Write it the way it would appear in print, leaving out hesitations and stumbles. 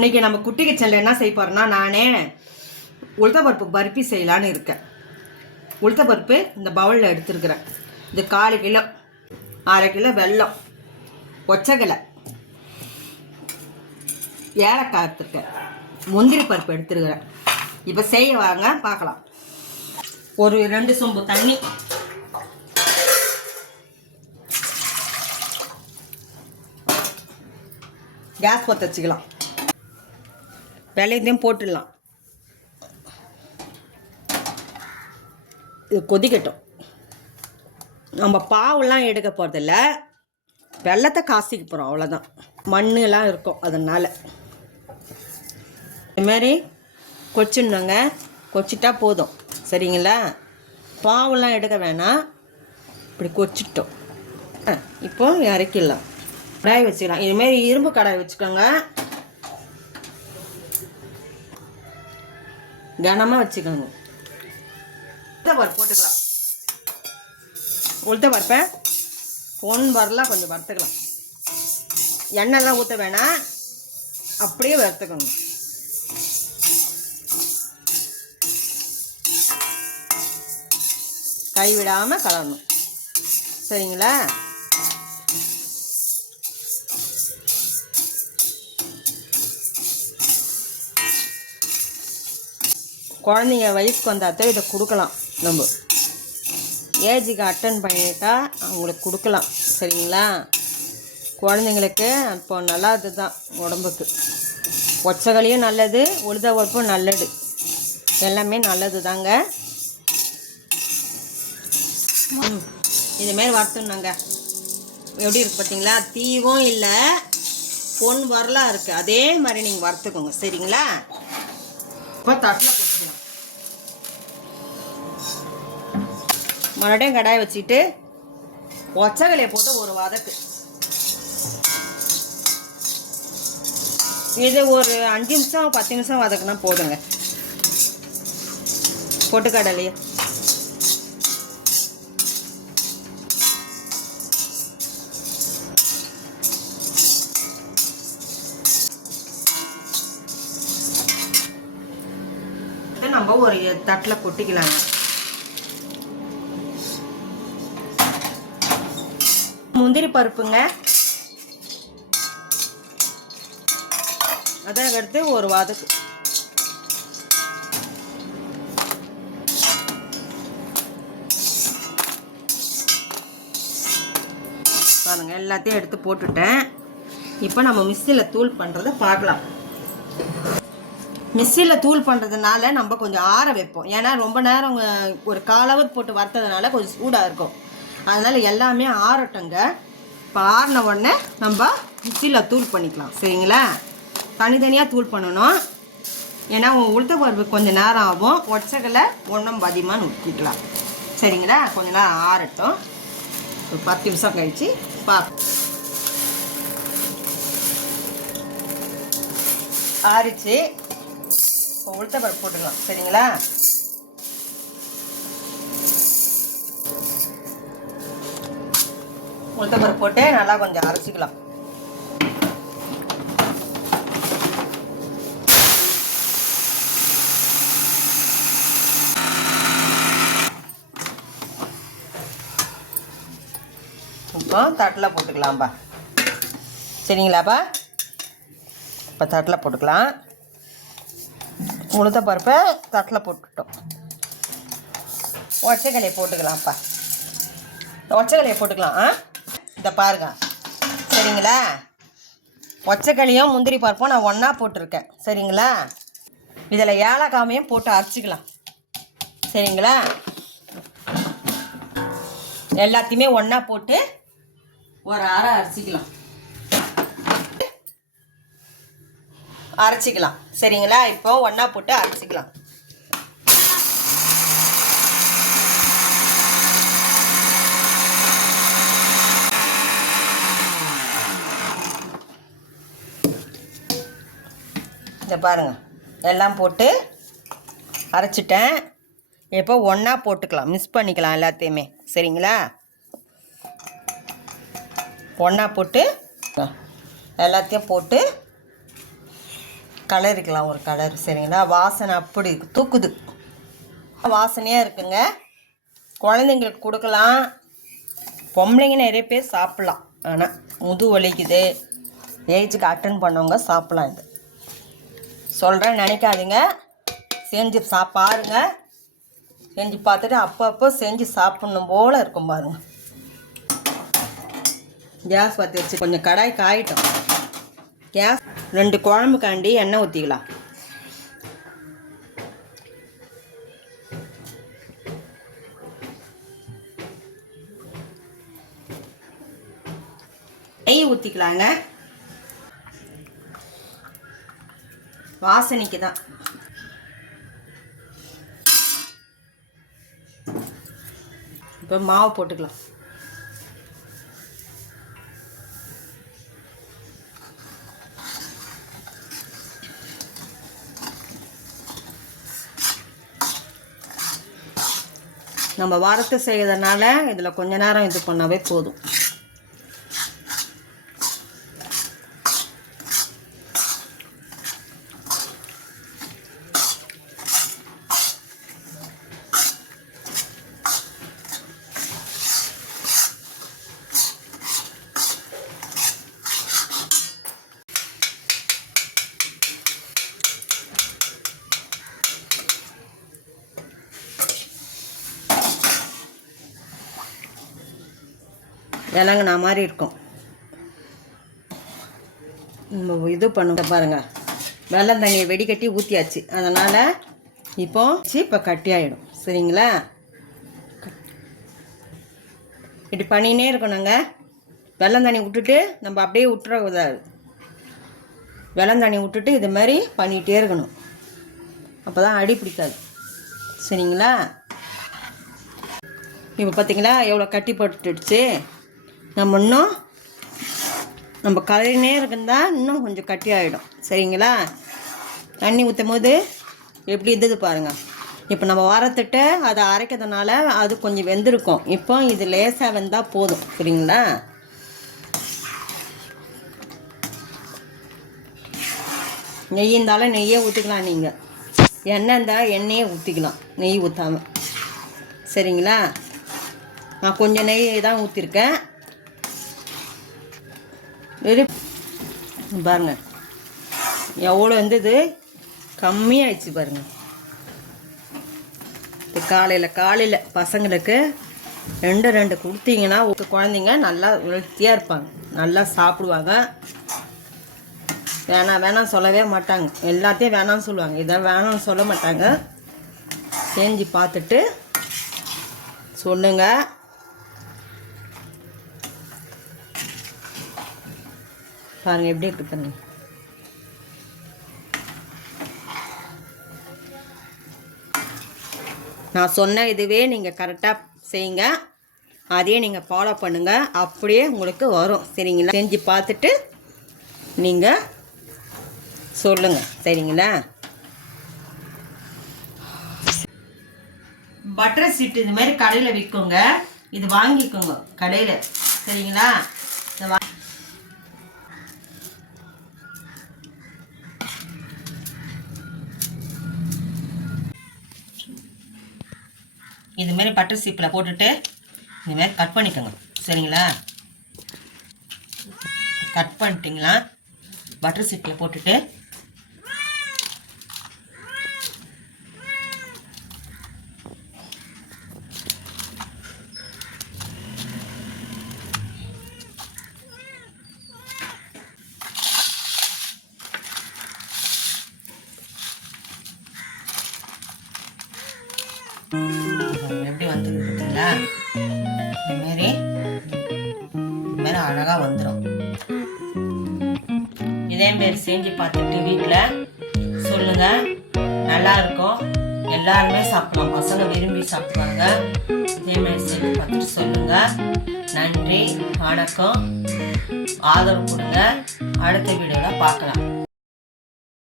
இன்றைக்கி நம்ம குட்டி கிச்சனில் என்ன செய்ய போகிறோன்னா, நானே உளுத்தப்பருப்பு பருப்பி செய்யலான்னு இருக்கேன். உளுத்தப்பருப்பு இந்த பவுலில் எடுத்துருக்குறேன். இது 1/4 கிலோ, 1/2 கிலோ வெல்லம், ஒச்சக்கலை, ஏலக்காய் எடுத்துருக்கேன், முந்திரி பருப்பு எடுத்துருக்கிறேன். இப்போ செய்ய வாங்க பார்க்கலாம். ஒரு 2 சொம்பு தண்ணி, கேஸ் பற்ற வச்சுக்கலாம். வெள்ளையத்தையும் போட்டுடலாம். இது கொதிக்கட்டும். நம்ம பாவெல்லாம் எடுக்க போகிறதில்ல, வெள்ளத்தை காசிக்க போகிறோம், அவ்வளோதான். மண்ணெலாம் இருக்கும், அதனால் இதுமாரி கொச்சிடணுங்க. கொச்சிட்டா போதும், சரிங்களா? பாவெல்லாம் எடுக்க வேணாம். இப்படி கொச்சிட்டோம். இப்போ இறக்கிடலாம். கடாய் வச்சுக்கலாம். இதுமாரி இரும்பு கடாய் வச்சுக்கோங்க, கனமாக வச்சுக்கோங்க. உளுத்தப்பருப்பு போட்டுக்கலாம். உளுத்தப்பருப்பை வரலாம் கொஞ்சம் வறுத்துக்கலாம். எண்ணெய்லாம் ஊற்ற வேணாம், அப்படியே வறுத்துக்கோங்க. கைவிடாமல் கலரணும், சரிங்களா? குழந்தைங்க வயசுக்கு வந்தால் இதை கொடுக்கலாம். நம்ம ஏஜுக்கு அட்டன் பண்ணிட்டா அவங்களுக்கு கொடுக்கலாம், சரிங்களா? குழந்தைங்களுக்கு இப்போ நல்லா இதுதான் உடம்புக்கு. ஒச்சகலையும் நல்லது, உளுத்தப்பருப்பும் நல்லது, எல்லாமே நல்லது தாங்க. இதுமாரி வறுத்துனாங்க. எப்படி இருக்குது பார்த்தீங்களா? தீவும் இல்லை, பொன் வரலாம் இருக்குது. அதே மாதிரி நீங்கள் வறுத்துக்கோங்க, சரிங்களா? இப்போ தட்டில் கொடுத்துக்கலாம். மறுபடியும் கடாய் வச்சுட்டு ஒச்சக்கலையை போட்டு ஒரு வதக்கு. இது ஒரு 5 நிமிஷம் 10 நிமிஷம் வதக்குனா போதுங்க. பொட்டுக்கடலையே நம்ம ஒரு தட்டில் கொட்டிக்கலாங்க. முந்திரி பருப்புங்க, அதை எடுத்து ஒரு வதக்கு. பாருங்க, எல்லாத்தையும் எடுத்து போட்டுட்டேன். இப்போ நம்ம மிக்ஸியில் தூள் பண்ணுறதை பார்க்கலாம். மிக்ஸியில் தூள் பண்ணுறதுனால நம்ம கொஞ்சம் ஆற வைப்போம். ஏன்னா ரொம்ப நேரம் ஒரு காலவர் போட்டு வறுத்ததுனால கொஞ்சம் சூடாக இருக்கும். அதனால் எல்லாமே ஆறட்டுங்க. இப்போ ஆறின உடனே நம்ம மிக்ஸியில் தூள் பண்ணிக்கலாம், சரிங்களா? தனித்தனியாக தூள் பண்ணணும். ஏன்னா உளுத்தப்பருப்பு கொஞ்சம் நேரம் ஆகும். ஒச்சக்கலை ஒன்றும் பதிமாக ஊற்றிக்கலாம், சரிங்களா? கொஞ்சம் நேரம் ஆறட்டும். ஒரு 10 நிமிஷம் கழித்து ஆறிச்சு. இப்போ உளுத்தப்பருப்பு போட்டுக்கலாம், சரிங்களா? உளுத்தப்பருப்பு போட்டு நல்லா கொஞ்சம் அரைச்சிக்கலாம். இப்போ தட்டில் போட்டுக்கலாம்ப்பா, சரிங்களாப்பா? இப்போ தட்டில் போட்டுக்கலாம். உளுத்தப்பருப்பை தட்டில் போட்டுட்டோம். ஒச்சக்கலையை போட்டுக்கலாம்ப்பா. ஒச்சக்கலையை போட்டுக்கலாம். இதை பாருங்க, சரிங்களா? ஒச்சக்கலையும் முந்திரி பருப்பும் நான் ஒன்றா போட்டிருக்கேன், சரிங்களா? இதில் ஏலக்காமையும் போட்டு அரைச்சிக்கலாம், சரிங்களா? எல்லாத்தையுமே ஒன்றா போட்டு ஒரு அரை அரைச்சிக்கலாம், சரிங்களா? இப்போ ஒன்றா போட்டு அரைச்சிக்கலாம். இதை பாருங்கள், எல்லாம் போட்டு அரைச்சிட்டேன். இப்போ ஒன்றா போட்டுக்கலாம், மிக்ஸ் பண்ணிக்கலாம் எல்லாத்தையுமே, சரிங்களா? ஒன்றா போட்டு எல்லாத்தையும் போட்டு கலரிக்கலாம் ஒரு கலர். சரிங்களா? வாசனை அப்படி தூக்குது, வாசனையாக இருக்குங்க. குழந்தைங்களுக்கு கொடுக்கலாம். பொம்பளைங்க நிறைய பேர் சாப்பிட்லாம். ஆனால் முது வலிக்குது, ஏஜுக்கு அட்டன் பண்ணவங்க சாப்பிட்லாம். இது சொல்கிறேன் நினைக்காதீங்க. செஞ்சு பாருங்க. செஞ்சு பார்த்துட்டு அப்பப்போ செஞ்சு சாப்பிட்ணும் போல் இருக்கும் பாருங்க. கேஸ் பற்றி வச்சு கொஞ்சம் கடாய் காயிட்டோம். கேஸ் 2 குழம்புக்காண்டி எண்ணெய் ஊற்றிக்கலாம். நெய் ஊற்றிக்கலாங்க. வாசனைக்கு தான். இப்போ மாவு போட்டுக்கலாம். நம்ம வாரத்தை செய்யறதுனால இதில் கொஞ்ச நேரம் இது பண்ணாவே போதும். இலங்குனா மாதிரி இருக்கும். நம்ம இது பண்ணுங்க பாருங்கள். வெள்ளம் தண்ணியை வெடிக்கட்டி ஊற்றியாச்சு. அதனால் இப்போ கட்டி ஆகிடும். சரிங்களா? இப்படி பண்ணினே இருக்கணுங்க. வெள்ளம் தண்ணி விட்டுட்டு நம்ம அப்படியே விட்டுறக்கூடாது. வெள்ளம் தண்ணி விட்டுட்டு இது மாதிரி பண்ணிகிட்டே இருக்கணும். அப்போ தான் அடி பிடிக்காது. சரிங்களா? இப்போ பார்த்திங்களா எவ்வளோ கட்டி போட்டுடுச்சு. நம்ம கலரினே இருக்குந்தா இன்னும் கொஞ்சம் கட்டி ஆகிடும். சரிங்களா? தண்ணி ஊற்றும் போது எப்படி இருந்தது பாருங்கள். இப்போ நம்ம வாரத்திட்ட அதை அரைக்கிறதுனால அது கொஞ்சம் வெந்திருக்கும். இப்போ இது லேசாக வெந்தால் போதும். சரிங்களா? நெய் இருந்தாலும் நெய்யே ஊற்றிக்கலாம். நீங்கள் எண்ணெய் இருந்தால் எண்ணெயே ஊற்றிக்கலாம், நெய் ஊற்றாமல். சரிங்களா? நான் கொஞ்சம் நெய் தான் ஊற்றிருக்கேன். பாருங்க எவ்வளோ இருந்தது, கம்மியாகிடுச்சு பாருங்கள். இது காலையில் பசங்களுக்கு 2 கொடுத்தீங்கன்னா குழந்தைங்க நல்லா ஹெல்த்தியாக இருப்பாங்க, நல்லா சாப்பிடுவாங்க. வேணாம் சொல்லவே மாட்டாங்க. எல்லாத்தையும் வேணாம்னு சொல்லுவாங்க, இதை வேணாம்னு சொல்ல மாட்டாங்க. செஞ்சு பார்த்துட்டு சொல்லுங்கள். பாருங்கள் எப்படி இருக்கு பாருங்க. நான் சொன்ன இதுவே நீங்கள் கரெக்டாக செய்யுங்க. அதையே நீங்கள் ஃபாலோ பண்ணுங்கள். அப்படியே உங்களுக்கு வரும். சரிங்களா? செஞ்சு பார்த்துட்டு நீங்கள் சொல்லுங்கள். சரிங்களா? பட்டர் சீட்டு இது மாதிரி கடையில் விற்குங்க. இது வாங்கிக்கோங்க கடையில். சரிங்களா? இதுமாரி பட்டர் சீப்பில் போட்டுட்டு இதுமாரி கட் பண்ணிக்கோங்க. சரிங்களா? கட் பண்ணிட்டீங்களா? பட்டர் சீப்பில் போட்டுட்டு எப்படி வந்து பார்த்தீங்களா? இதுமாரி அழகாக வந்துடும். இதேமாரி செஞ்சு பார்த்துட்டு வீட்டில் சொல்லுங்கள். நல்லாயிருக்கும். எல்லாருமே சாப்பிடுவாங்க, பசங்க விரும்பி சாப்பிடுவாங்க. இதேமாரி செஞ்சு பார்த்துட்டு சொல்லுங்கள். நன்றி, வணக்கம். ஆதரவு கொடுங்க. அடுத்த வீடியோவில் பார்க்கலாம்.